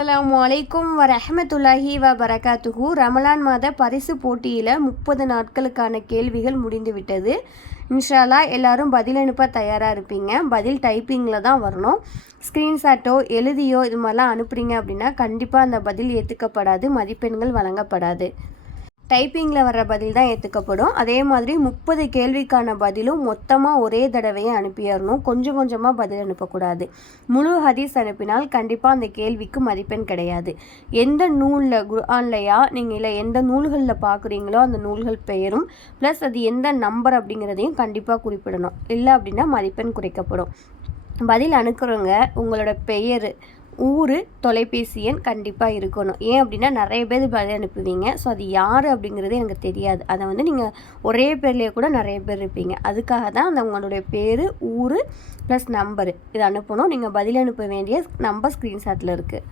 அஸ்ஸலாமு அலைக்கும் வரஹ்மத்துல்லாஹி வபரகாத்துஹு. ரமலான் மாத பரிசு போட்டியில் 30 நாட்களுக்கான கேள்விகள் முடிந்துவிட்டது. இன்ஷா அல்லாஹ் எல்லாரும் பதில் அனுப்ப தயாராக இருப்பீங்க. பதில் டைப்பிங்கில் தான் வரணும். ஸ்க்ரீன்ஷாட்டோ எழுதியோ இது மாதிரிலாம் அனுப்புறீங்க அப்படின்னா கண்டிப்பாக அந்த பதில் ஏற்றுக்கப்படாது, மதிப்பெண்கள் வழங்கப்படாது. டைப்பிங்கில் வர்ற பதில் தான் ஏற்றுக்கப்படும். அதே மாதிரி 30 கேள்விக்கான பதிலும் மொத்தமாக ஒரே தடவையை அனுப்பிடணும். கொஞ்சம் கொஞ்சமாக பதில் அனுப்பக்கூடாது. முழு ஹதீஸ் அனுப்பினால் கண்டிப்பாக அந்த கேள்விக்கு மதிப்பெண் கிடையாது. எந்த நூலில், குர்ஆன்லையா நீங்கள் இல்லை எந்த நூல்களில் பார்க்குறீங்களோ அந்த நூல்கள் பெயரும் ப்ளஸ் அது எந்த நம்பர் அப்படிங்கிறதையும் கண்டிப்பாக குறிப்பிடணும். இல்லை அப்படின்னா மதிப்பெண் குறைக்கப்படும். பதில் அனுப்புகிறவங்க உங்களோட பெயர், ஊர், தொலைபேசி எண் கண்டிப்பாக இருக்கணும். ஏன் அப்படின்னா நிறைய பேர் பதில் அனுப்புவீங்க. ஸோ அது யார் அப்படிங்கிறது எனக்கு தெரியாது. அதை நீங்கள் ஒரே பேர்லேயே கூட நிறைய பேர் இருப்பீங்க. அதுக்காக தான் அந்த உங்களுடைய பேர், ஊர் ப்ளஸ் நம்பரு இது அனுப்பணும். நீங்கள் பதில் அனுப்ப வேண்டிய நம்பர் ஸ்க்ரீன்ஷாட்டில் இருக்குது.